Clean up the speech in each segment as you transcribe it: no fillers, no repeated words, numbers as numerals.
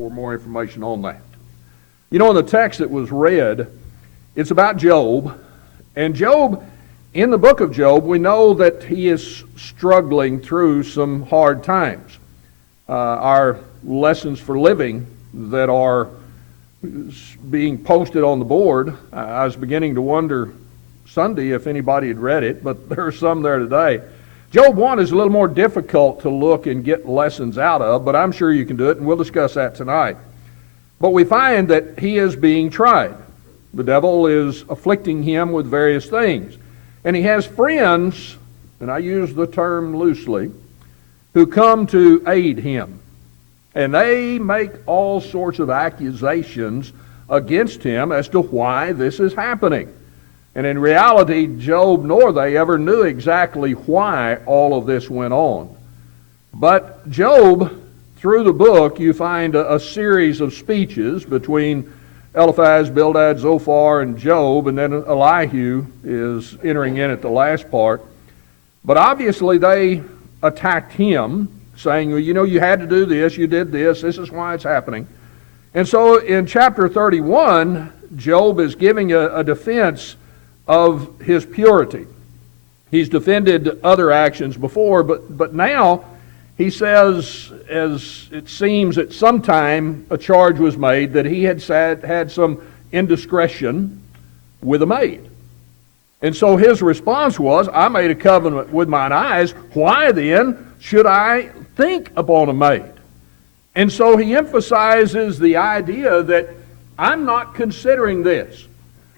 for more information on that. You know, in the text that was read, it's about Job. And Job, in the book of Job, we know that he is struggling through some hard times. Our lessons for living that are being posted on the board, I was beginning to wonder Sunday if anybody had read it, but there are some there today. Job 1 is a little more difficult to look and get lessons out of, but I'm sure you can do it, and we'll discuss that tonight. But we find that he is being tried. The devil is afflicting him with various things. And he has friends, and I use the term loosely, who come to aid him. And they make all sorts of accusations against him as to why this is happening. And in reality, Job nor they ever knew exactly why all of this went on. But Job, through the book, you find a series of speeches between Eliphaz, Bildad, Zophar, and Job, and then Elihu is entering in at the last part. But obviously they attacked him, saying, well, you know, you had to do this, you did this is why it's happening. And so in chapter 31, Job is giving a defense of his purity. He's defended other actions before, but now he says, as it seems at some time a charge was made that he had some indiscretion with a maid. And so his response was, I made a covenant with mine eyes, why then should I think upon a maid? And so he emphasizes the idea that I'm not considering this.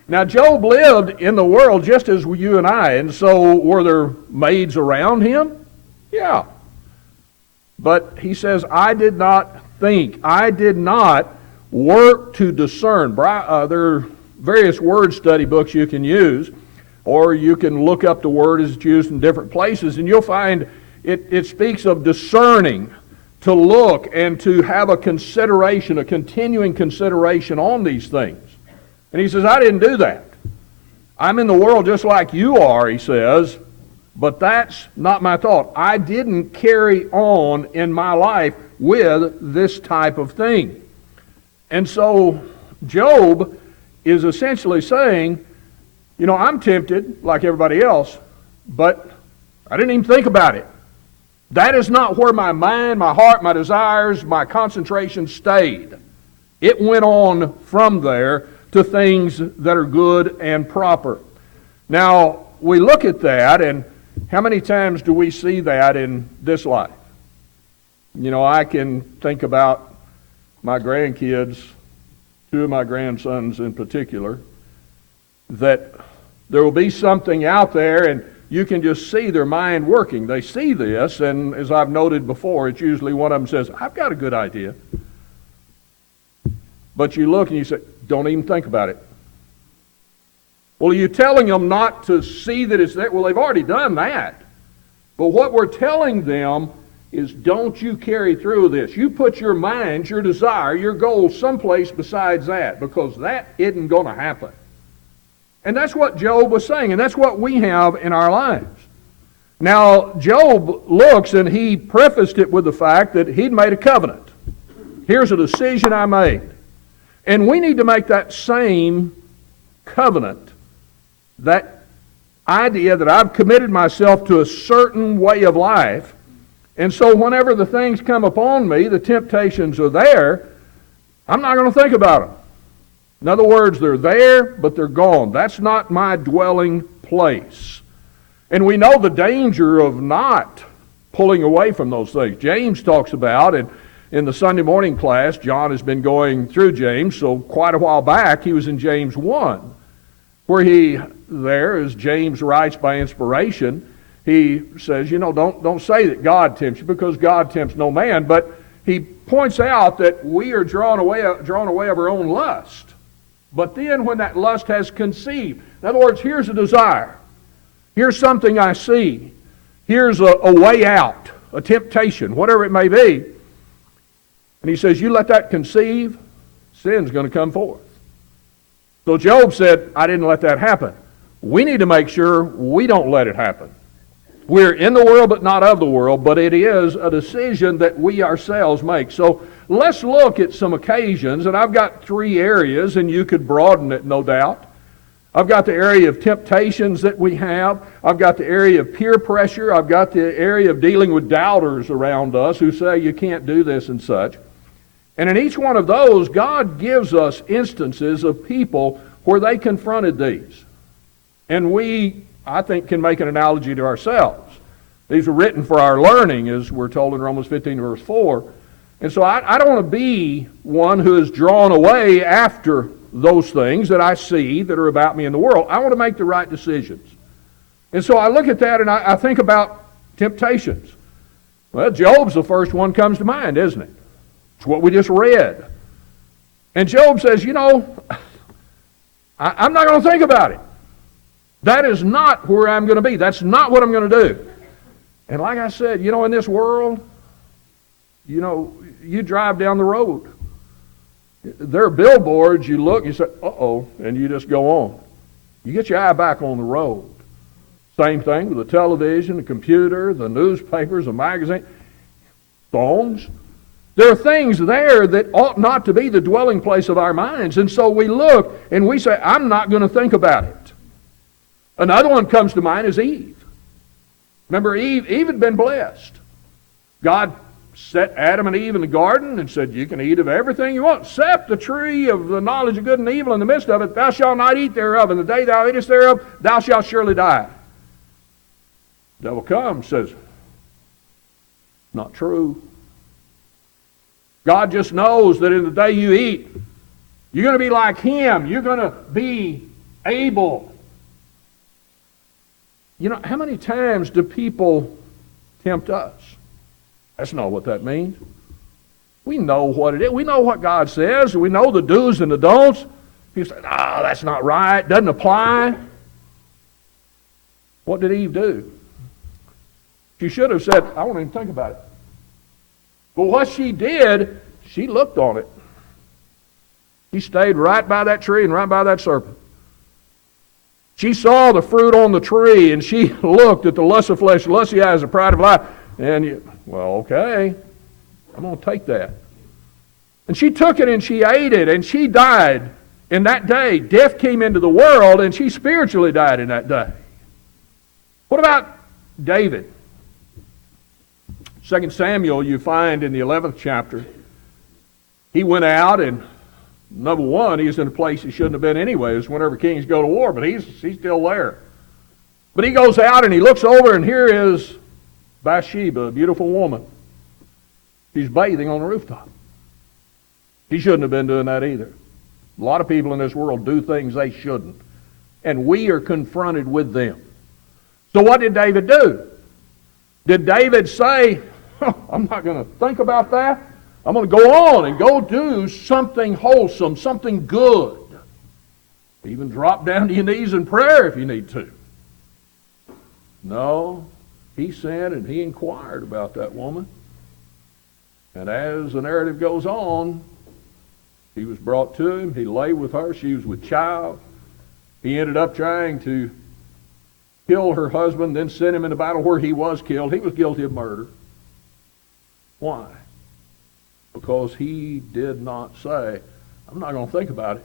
Now, Job lived in the world just as you and I, and so were there maids around him? Yeah. But he says, I did not think, I did not work to discern. There are various word study books you can use, or you can look up the word as it's used in different places, and you'll find it speaks of discerning, to look and to have a consideration, a continuing consideration on these things. And he says, I didn't do that. I'm in the world just like you are, he says, but that's not my thought. I didn't carry on in my life with this type of thing. And so Job is essentially saying, you know, I'm tempted like everybody else, but I didn't even think about it. That is not where my mind, my heart, my desires, my concentration stayed. It went on from there to things that are good and proper. Now, we look at that, and how many times do we see that in this life? You know, I can think about my grandkids, two of my grandsons in particular, that there will be something out there, and you can just see their mind working. They see this, and as I've noted before, it's usually one of them says, I've got a good idea. But you look and you say, don't even think about it. Well, are you telling them not to see that it's there? Well, they've already done that. But what we're telling them is don't you carry through this. You put your mind, your desire, your goal someplace besides that, because that isn't going to happen. And that's what Job was saying, and that's what we have in our lives. Now, Job looks, and he prefaced it with the fact that he'd made a covenant. Here's a decision I made. And we need to make that same covenant, that idea that I've committed myself to a certain way of life, and so whenever the things come upon me, the temptations are there, I'm not going to think about them. In other words, they're there, but they're gone. That's not my dwelling place. And we know the danger of not pulling away from those things. James talks about, and in the Sunday morning class, John has been going through James, so quite a while back he was in James 1, where as James writes by inspiration, he says, you know, don't say that God tempts you, because God tempts no man, but he points out that we are drawn away of our own lust. But then when that lust has conceived, in other words, here's a desire, here's something I see, here's a way out, a temptation, whatever it may be, and he says, you let that conceive, sin's going to come forth. So Job said, I didn't let that happen. We need to make sure we don't let it happen. We're in the world but not of the world, but it is a decision that we ourselves make. So let's look at some occasions, and I've got 3 areas, and you could broaden it, no doubt. I've got the area of temptations that we have. I've got the area of peer pressure. I've got the area of dealing with doubters around us who say you can't do this and such. And in each one of those, God gives us instances of people where they confronted these. And we, I think, can make an analogy to ourselves. These were written for our learning, as we're told in Romans 15, verse 4. And so I don't want to be one who is drawn away after those things that I see that are about me in the world. I want to make the right decisions. And so I look at that and I think about temptations. Well, Job's the first one comes to mind, isn't it? It's what we just read. And Job says, I'm not going to think about it. That is not where I'm going to be. That's not what I'm going to do. And like I said, in this world, you drive down the road. There are billboards, you look, you say, uh-oh, and you just go on. You get your eye back on the road. Same thing with the television, the computer, the newspapers, the magazine, phones. There are things there that ought not to be the dwelling place of our minds. And so we look and we say, I'm not going to think about it. Another one comes to mind is Eve. Remember, Eve had been blessed. God set Adam and Eve in the garden and said, you can eat of everything you want, except the tree of the knowledge of good and evil. In the midst of it, thou shalt not eat thereof, and the day thou eatest thereof, thou shalt surely die. The devil comes, says, not true. God just knows that in the day you eat, you're going to be like him. You're going to be able. How many times do people tempt us? That's not what that means. We know what it is. We know what God says. We know the do's and the don'ts. People say, no, that's not right. Doesn't apply. What did Eve do? She should have said, I won't even think about it. But what she did, she looked on it. She stayed right by that tree and right by that serpent. She saw the fruit on the tree, and she looked at the lust of flesh, lust of the eyes, the pride of life. And, okay, I'm going to take that. And she took it and she ate it, and she died in that day. Death came into the world, and she spiritually died in that day. What about David? 2 Samuel, you find in the 11th chapter, he went out, and number one, he's in a place he shouldn't have been anyways whenever kings go to war, but he's still there. But he goes out and he looks over, and here is Bathsheba, a beautiful woman. She's bathing on the rooftop. He shouldn't have been doing that either. A lot of people in this world do things they shouldn't, and we are confronted with them. So what did David do? Did David say, I'm not going to think about that. I'm going to go on and go do something wholesome, something good. Even drop down to your knees in prayer if you need to. No, he sent and he inquired about that woman. And as the narrative goes on, she was brought to him. He lay with her. She was with child. He ended up trying to kill her husband, then sent him into battle where he was killed. He was guilty of murder. Why? Because he did not say, I'm not going to think about it,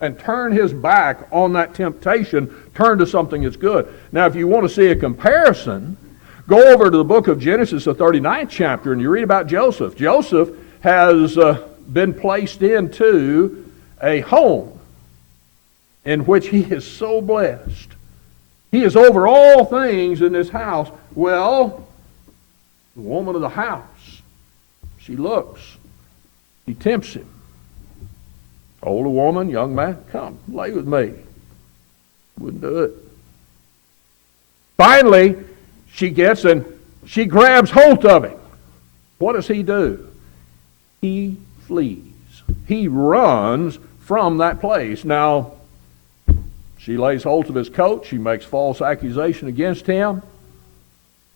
and turn his back on that temptation, turn to something that's good. Now, if you want to see a comparison, go over to the book of Genesis, the 39th chapter, and you read about Joseph. Joseph has been placed into a home in which he is so blessed. He is over all things in this house. Well, the woman of the house, she looks. She tempts him. Older woman, young man, come, lay with me. Wouldn't do it. Finally, she gets and she grabs hold of him. What does he do? He flees. He runs from that place. Now, she lays hold of his coat. She makes false accusation against him.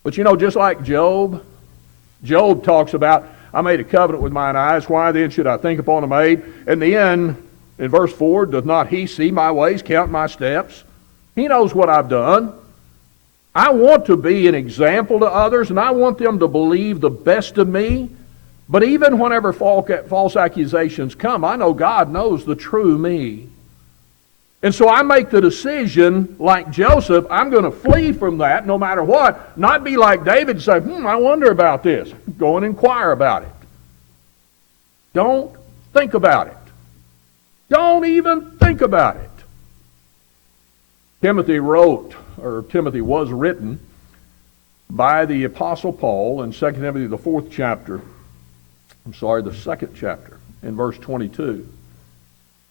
But just like Job talks about, I made a covenant with mine eyes. Why then should I think upon a maid? And then, in verse 4, doth not he see my ways, count my steps? He knows what I've done. I want to be an example to others, and I want them to believe the best of me. But even whenever false accusations come, I know God knows the true me. And so I make the decision, like Joseph, I'm going to flee from that no matter what. Not be like David and say, I wonder about this. Go and inquire about it. Don't think about it. Don't even think about it. Timothy was written by the Apostle Paul in 2 Timothy, the 2nd chapter, in verse 22.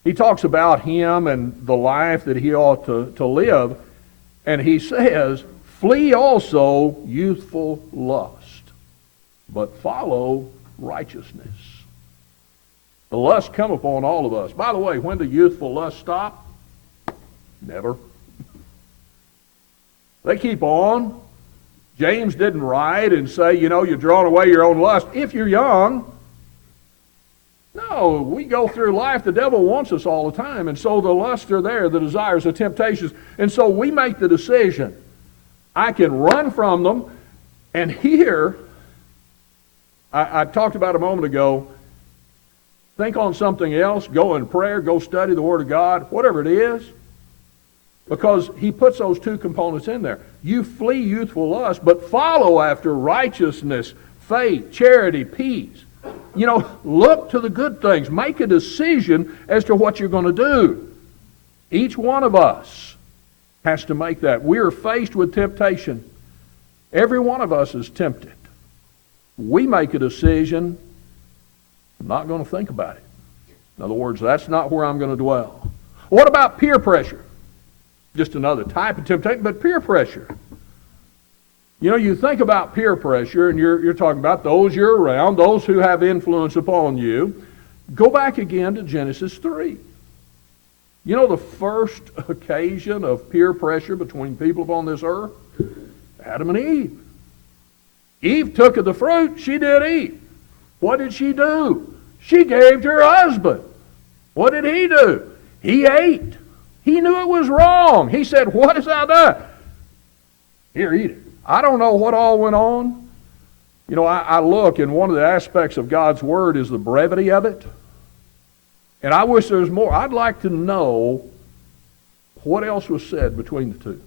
He talks about him and the life that he ought to live, and he says, flee also youthful lust, but follow righteousness. The lust come upon all of us. By the way, when do youthful lust stop? Never. They keep on. James didn't write and say, you're drawing away your own lust if you're young. No, we go through life. The devil wants us all the time. And so the lusts are there, the desires, the temptations. And so we make the decision. I can run from them. And here, I talked about a moment ago, think on something else, go in prayer, go study the Word of God, whatever it is. Because he puts those two components in there. You flee youthful lust, but follow after righteousness, faith, charity, peace. Look to the good things. Make a decision as to what you're going to do. Each one of us has to make that. We are faced with temptation. Every one of us is tempted. We make a decision, I'm not going to think about it. In other words, that's not where I'm going to dwell. What about peer pressure? Just another type of temptation, but peer pressure. You think about peer pressure, and you're talking about those you're around, those who have influence upon you. Go back again to Genesis 3. The first occasion of peer pressure between people upon this earth? Adam and Eve. Eve took of the fruit, she did eat. What did she do? She gave to her husband. What did he do? He ate. He knew it was wrong. He said, what has thou done? Here, eat it. I don't know what all went on. I look, and one of the aspects of God's Word is the brevity of it. And I wish there was more. I'd like to know what else was said between the two.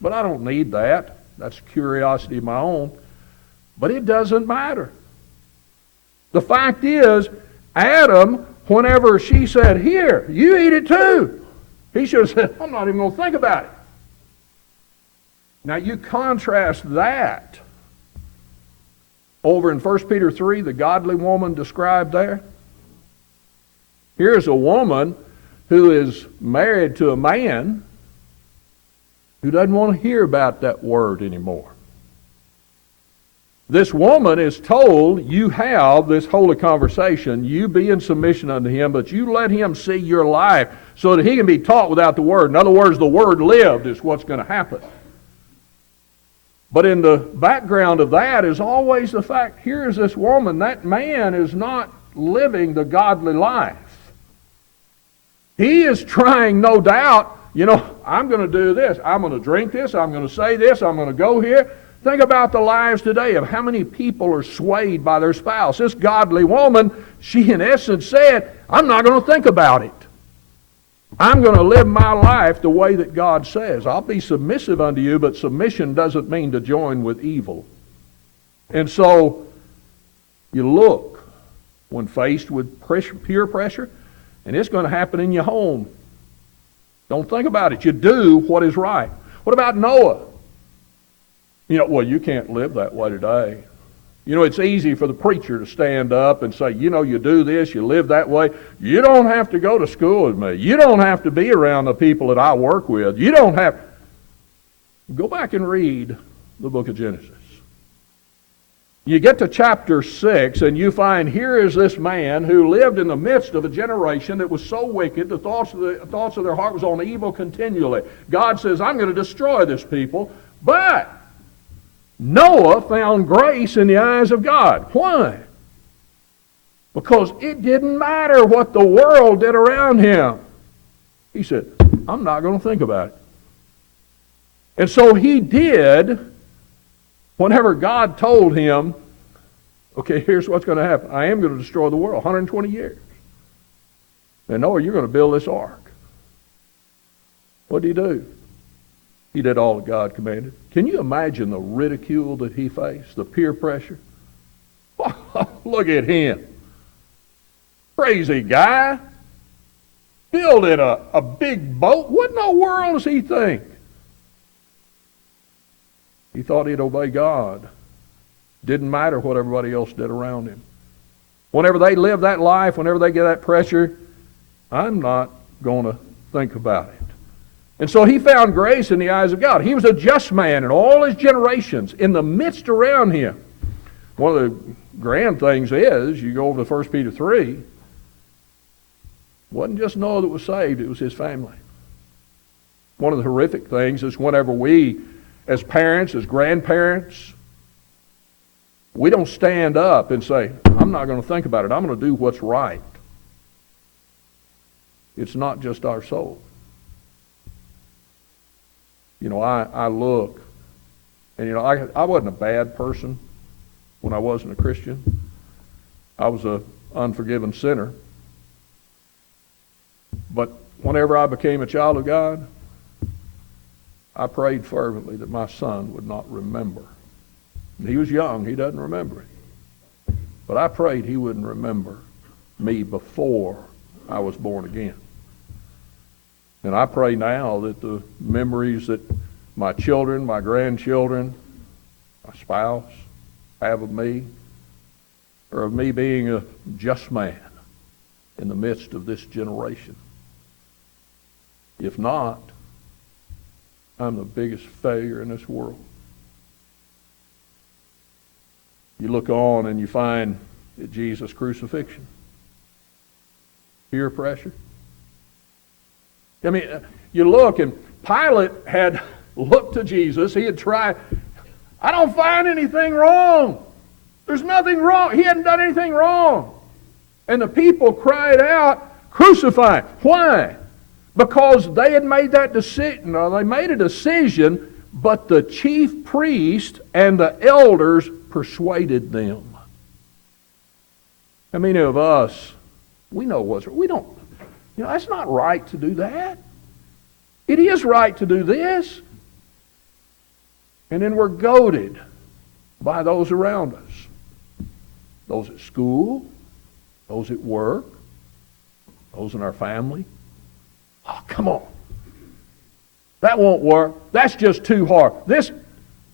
But I don't need that. That's curiosity of my own. But it doesn't matter. The fact is, Adam, whenever she said, here, you eat it too, he should have said, I'm not even going to think about it. Now you contrast that over in 1 Peter 3, the godly woman described there. Here's a woman who is married to a man who doesn't want to hear about that word anymore. This woman is told, you have this holy conversation, you be in submission unto him, but you let him see your life so that he can be taught without the word. In other words, the word lived is what's going to happen. But in the background of that is always the fact, here's this woman, that man is not living the godly life. He is trying, no doubt, I'm going to do this, I'm going to drink this, I'm going to say this, I'm going to go here. Think about the lives today of how many people are swayed by their spouse. This godly woman, she in essence said, I'm not going to think about it. I'm going to live my life the way that God says. I'll be submissive unto you, but submission doesn't mean to join with evil. And so, you look when faced with peer pressure, and it's going to happen in your home. Don't think about it. You do what is right. What about Noah? You can't live that way today. It's easy for the preacher to stand up and say, you do this, you live that way. You don't have to go to school with me. You don't have to be around the people that I work with. You don't have... Go back and read the book of Genesis. You get to chapter 6, and you find here is this man who lived in the midst of a generation that was so wicked, the thoughts of their heart was on evil continually. God says, I'm going to destroy this people, but Noah found grace in the eyes of God. Why? Because it didn't matter what the world did around him. He said, I'm not going to think about it. And so he did whenever God told him, Okay, here's what's going to happen. I am going to destroy the world, 120 years. And Noah, you're going to build this ark. What did he do? He did all that God commanded. Can you imagine the ridicule that he faced, the peer pressure? Look at him. Crazy guy. Building a big boat. What in the world does he think? He thought he'd obey God. Didn't matter what everybody else did around him. Whenever they live that life, whenever they get that pressure, I'm not going to think about it. And so he found grace in the eyes of God. He was a just man in all his generations, in the midst around him. One of the grand things is, you go over to 1 Peter 3, it wasn't just Noah that was saved, it was his family. One of the horrific things is whenever we, as parents, as grandparents, we don't stand up and say, I'm not going to think about it, I'm going to do what's right. It's not just our soul. You know, I look, and you know, I wasn't a bad person when I wasn't a Christian. I was an unforgiven sinner. But whenever I became a child of God, I prayed fervently that my son would not remember. And he was young, he doesn't remember it. But I prayed he wouldn't remember me before I was born again. And I pray now that the memories that my children, my grandchildren, my spouse have of me, or of me being a just man in the midst of this generation. If not, I'm the biggest failure in this world. You look on and you find that Jesus' crucifixion, peer pressure. I mean, you look, and Pilate had looked to Jesus. He had tried. I don't find anything wrong. There's nothing wrong. He hadn't done anything wrong. And the people cried out, crucify him. Why? Because they had made that decision. They made a decision, but the chief priest and the elders persuaded them. How many of us, we know what's right? We don't. You know, that's not right to do that. It is right to do this. And then we're goaded by those around us. Those at school, those at work, those in our family. Oh, come on. That won't work. That's just too hard.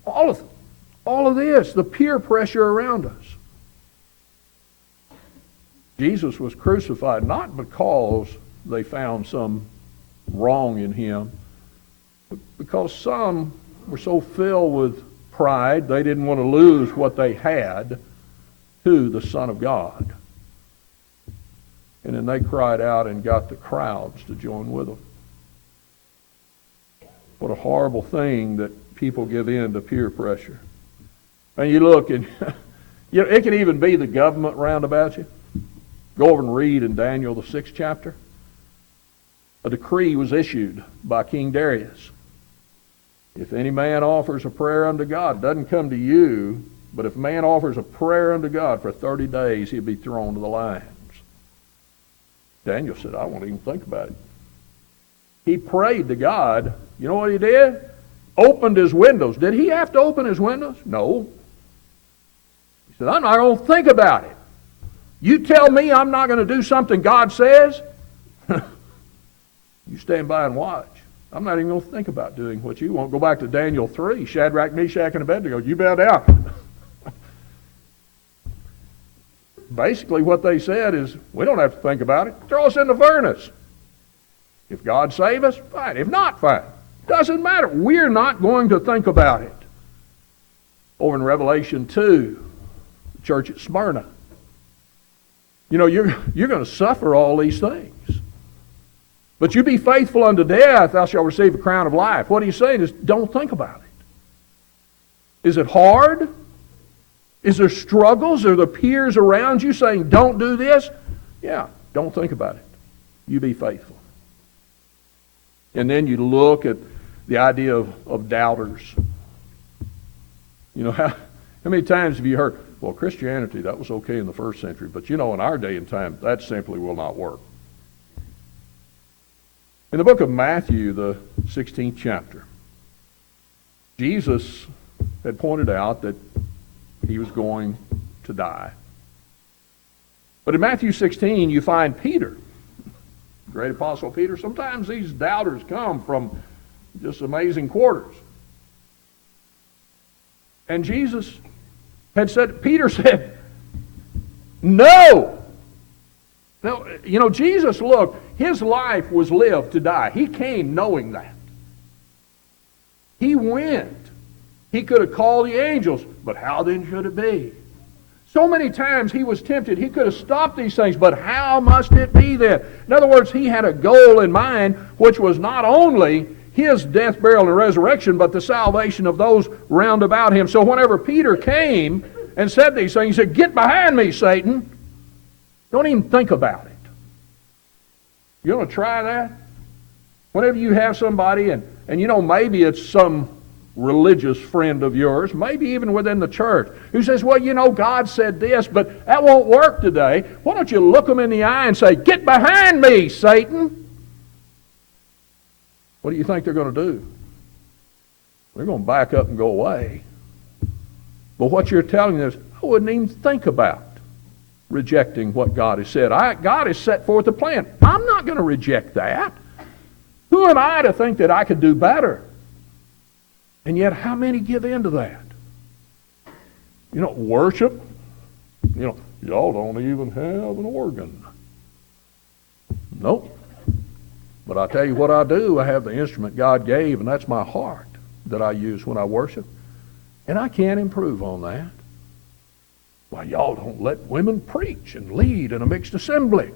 All of this, the peer pressure around us. Jesus was crucified not because they found some wrong in him, but because some were so filled with pride they didn't want to lose what they had to the Son of God. And then they cried out and got the crowds to join with them. What a horrible thing that people give in to peer pressure. And you look, and you know, it can even be the government round about you. Go over and read in Daniel, the 6th chapter. A decree was issued by King Darius. If any man offers a prayer unto God, it doesn't come to you, but if a man offers a prayer unto God for 30 days, he'll be thrown to the lions. Daniel said, I won't even think about it. He prayed to God. You know what he did? Opened his windows. Did he have to open his windows? No. He said, I'm not going to think about it. You tell me I'm not going to do something God says? You stand by and watch. I'm not even going to think about doing what you want. Go back to Daniel 3. Shadrach, Meshach, and Abednego. You bow down. Basically what they said is, we don't have to think about it. Throw us in the furnace. If God save us, fine. If not, fine. Doesn't matter. We're not going to think about it. Over in Revelation 2, the church at Smyrna. You know, you're going to suffer all these things. But you be faithful unto death, thou shalt receive a crown of life. What he's saying is, don't think about it. Is it hard? Is there struggles? Are there peers around you saying, don't do this? Yeah, don't think about it. You be faithful. And then you look at the idea of doubters. You know, how many times have you heard, Well, Christianity, that was okay in the first century, but in our day and time, that simply will not work. In the book of Matthew, the 16th chapter, Jesus had pointed out that he was going to die. But in Matthew 16, you find Peter, great apostle Peter. Sometimes these doubters come from just amazing quarters. And Jesus Peter said, no. Now, Jesus, look, his life was lived to die. He came knowing that. He went. He could have called the angels, but how then should it be? So many times he was tempted. He could have stopped these things, but how must it be then? In other words, he had a goal in mind, which was not only his death, burial, and resurrection, but the salvation of those round about him. So whenever Peter came and said these things, he said, "Get behind me, Satan." Don't even think about it. You want to try that? Whenever you have somebody, and maybe it's some religious friend of yours, maybe even within the church, who says, well, God said this, but that won't work today. Why don't you look them in the eye and say, "Get behind me, Satan"? What do you think they're going to do? They're going to back up and go away. But what you're telling them is, I wouldn't even think about rejecting what God has said. God has set forth a plan. I'm not going to reject that. Who am I to think that I could do better? And yet, how many give in to that? Worship. Y'all don't even have an organ. Nope. But I tell you what I do. I have the instrument God gave, and that's my heart that I use when I worship. And I can't improve on that. Why, y'all don't let women preach and lead in a mixed assembly.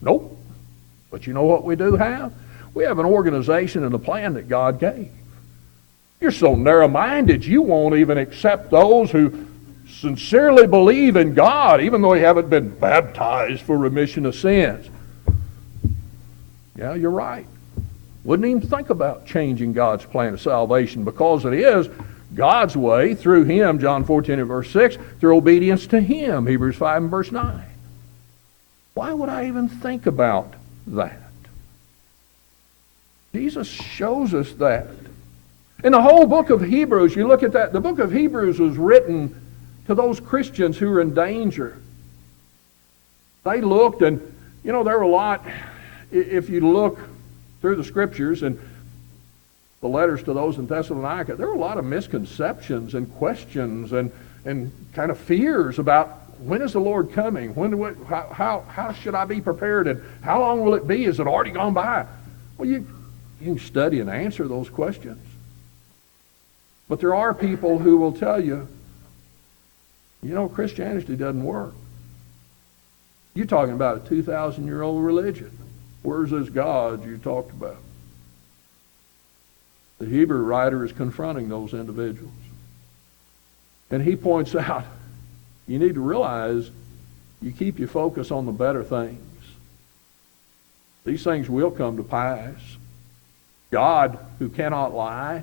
Nope. But you know what we do have? We have an organization and a plan that God gave. You're so narrow-minded, you won't even accept those who sincerely believe in God, even though they haven't been baptized for remission of sins. Yeah, you're right. Wouldn't even think about changing God's plan of salvation, because it is God's way through Him, John 14 and verse 6, through obedience to Him, Hebrews 5 and verse 9. Why would I even think about that? Jesus shows us that. In the whole book of Hebrews, you look at that, the book of Hebrews was written to those Christians who were in danger. They looked, and there were a lot, if you look through the Scriptures and the letters to those in Thessalonica, there were a lot of misconceptions and questions and kind of fears about when is the Lord coming? How should I be prepared? And how long will it be? Is it already gone by? Well, you can study and answer those questions. But there are people who will tell you, Christianity doesn't work. You're talking about a 2,000-year-old religion. Where's this God you talked about? The Hebrew writer is confronting those individuals. And he points out, you need to realize you keep your focus on the better things. These things will come to pass. God, who cannot lie,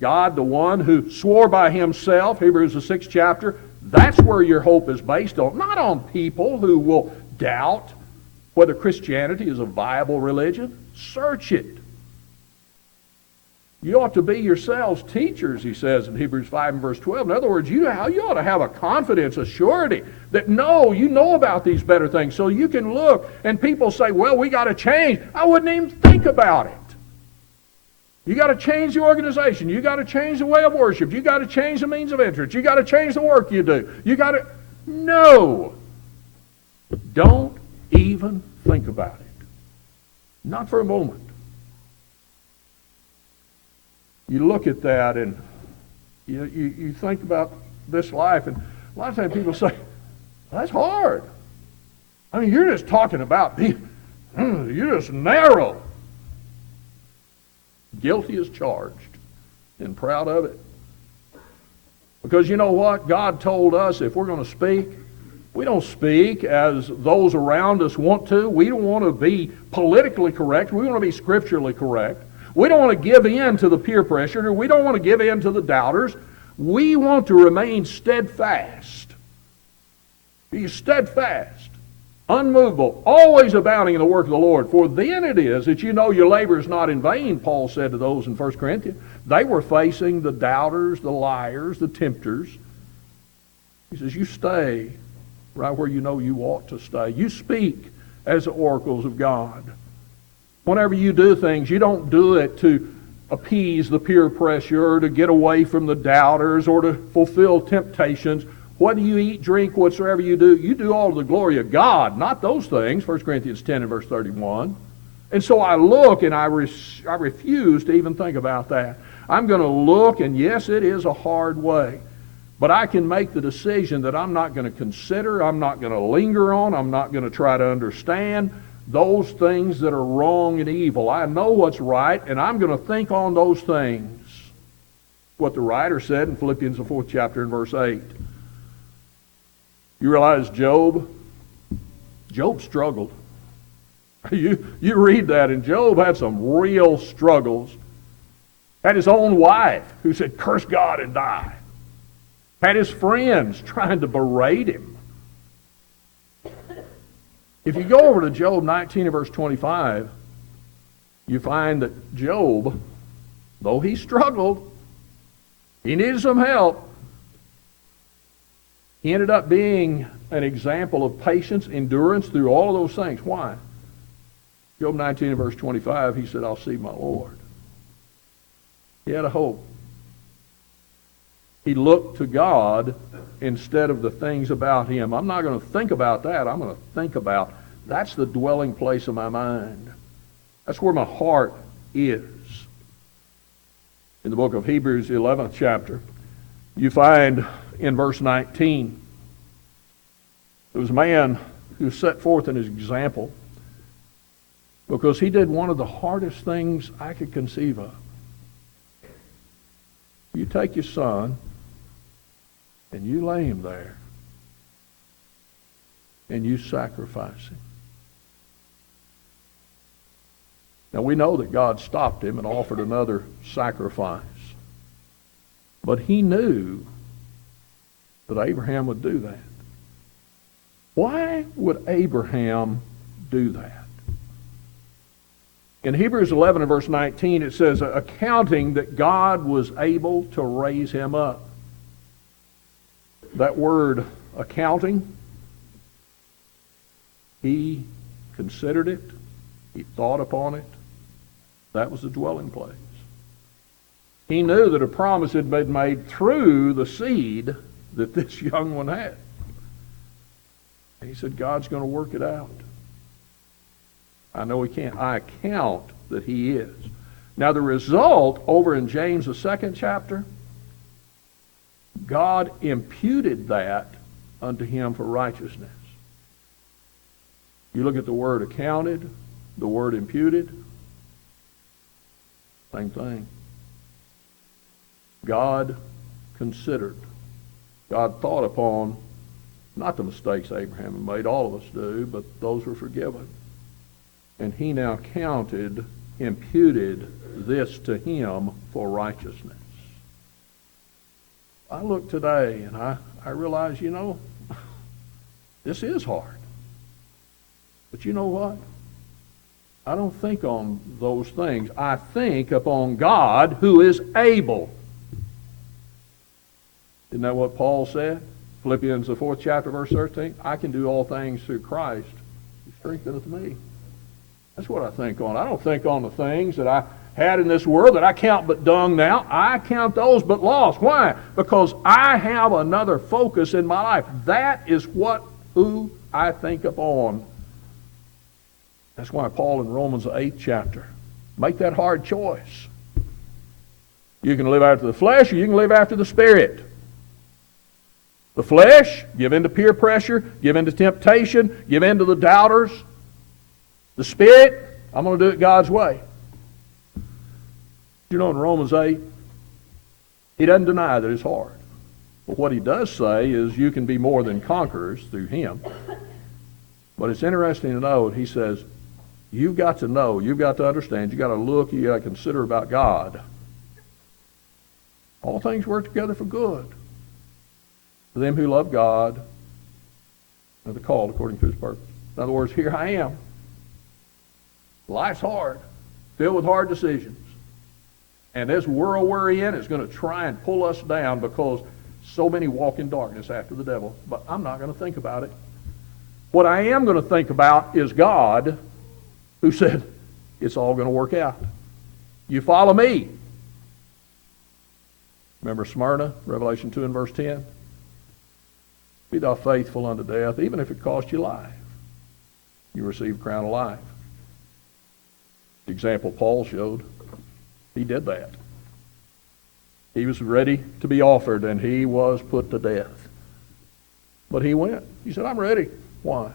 God, the one who swore by Himself, Hebrews the 6th chapter, that's where your hope is based on, not on people who will doubt whether Christianity is a viable religion. Search it. You ought to be yourselves teachers, he says in Hebrews 5 and verse 12. In other words, you ought to have a confidence, a surety that you know about these better things. So you can look and people say, well, we got to change. I wouldn't even think about it. You got to change the organization. You got to change the way of worship. You got to change the means of entrance. You got to change the work you do. No. Don't even think about it. Not for a moment. You look at that and you think about this life, and a lot of times people say, that's hard. I mean, you're just talking about you're just narrow. Guilty as charged, and proud of it. Because you know what? God told us if we're going to speak, we don't speak as those around us want to. We don't want to be politically correct. We want to be scripturally correct. We don't want to give in to the peer pressure. We don't want to give in to the doubters. We want to remain steadfast Be steadfast, unmovable, always abounding in the work of the Lord. For then it is that you know your labor is not in vain, Paul said to those in 1 Corinthians. They were facing the doubters, the liars, the tempters. He says, you stay right where you know you ought to stay. You speak as the oracles of God. Whenever you do things, you don't do it to appease the peer pressure, or to get away from the doubters, or to fulfill temptations. Whether you eat, drink, whatsoever you do all to the glory of God, not those things, 1 Corinthians 10 and verse 31. And so I look and I refuse to even think about that. I'm going to look, and yes, it is a hard way. But I can make the decision that I'm not going to consider, I'm not going to linger on, I'm not going to try to understand those things that are wrong and evil. I know what's right, and I'm going to think on those things. What the writer said in Philippians, the 4th chapter, and verse 8. You realize Job struggled. You read that, and Job had some real struggles. Had his own wife who said, curse God and die. Had his friends trying to berate him. If you go over to Job 19 and verse 25, you find that Job, though he struggled, he needed some help, he ended up being an example of patience, endurance through all of those things. Why? Job 19 and verse 25, he said, I'll see my Lord. He had a hope. He looked to God instead of the things about him. I'm not going to think about that. I'm going to think about, that's the dwelling place of my mind. That's where my heart is. In the book of Hebrews, the 11th chapter, you find in verse 19, there was a man who set forth an example because he did one of the hardest things I could conceive of. You take your son and you lay him there and you sacrifice him. Now we know that God stopped him and offered another sacrifice. But he knew that Abraham would do that. Why would Abraham do that? In Hebrews 11 and verse 19 it says, accounting that God was able to raise him up. That word accounting, he considered it, he thought upon it. That was the dwelling place. He knew that a promise had been made through the seed that this young one had. And he said, God's going to work it out. I know he can't. I account that he is. Now the result over in James, the 2nd chapter, God imputed that unto him for righteousness. You look at the word accounted, the word imputed, same thing. God considered. God thought upon, not the mistakes Abraham had made, all of us do, but those were forgiven. And he now counted, imputed this to him for righteousness. I look today and I realize, this is hard. But you know what? I don't think on those things. I think upon God who is able. Isn't that what Paul said? Philippians, the 4th chapter, verse 13. I can do all things through Christ who strengtheneth me. That's what I think on. I don't think on the things that I had in this world that I count but dung now. I count those but loss. Why? Because I have another focus in my life. That is who I think upon. That's why Paul in Romans, the 8th chapter, make that hard choice. You can live after the flesh or you can live after the Spirit. The flesh, give in to peer pressure, give in to temptation, give in to the doubters. The Spirit, I'm going to do it God's way. In Romans 8, he doesn't deny that it's hard. But what he does say is you can be more than conquerors through him. But it's interesting to note, he says, you've got to know, you've got to understand, you've got to look, you've got to consider about God. All things work together for good. For them who love God of the called according to his purpose. In other words, here I am. Life's hard, filled with hard decisions. And this world we're in is going to try and pull us down because so many walk in darkness after the devil. But I'm not going to think about it. What I am going to think about is God, who said, it's all going to work out. You follow me. Remember Smyrna, Revelation 2 and verse 10? Be thou faithful unto death, even if it cost you life. You receive a crown of life. The example Paul showed, he did that. He was ready to be offered, and he was put to death. But he went. He said, I'm ready. Why?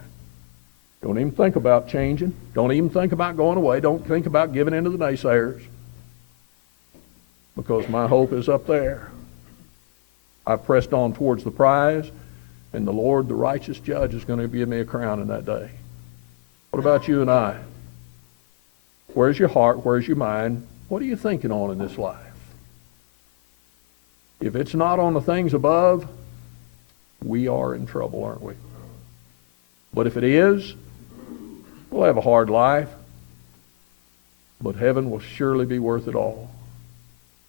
Don't even think about changing. Don't even think about going away. Don't think about giving in to the naysayers. Because my hope is up there. I've pressed on towards the prize, and the Lord, the righteous judge, is going to give me a crown in that day. What about you and I? Where's your heart? Where's your mind? What are you thinking on in this life? If it's not on the things above, we are in trouble, aren't we? But if it is, we'll have a hard life, but heaven will surely be worth it all.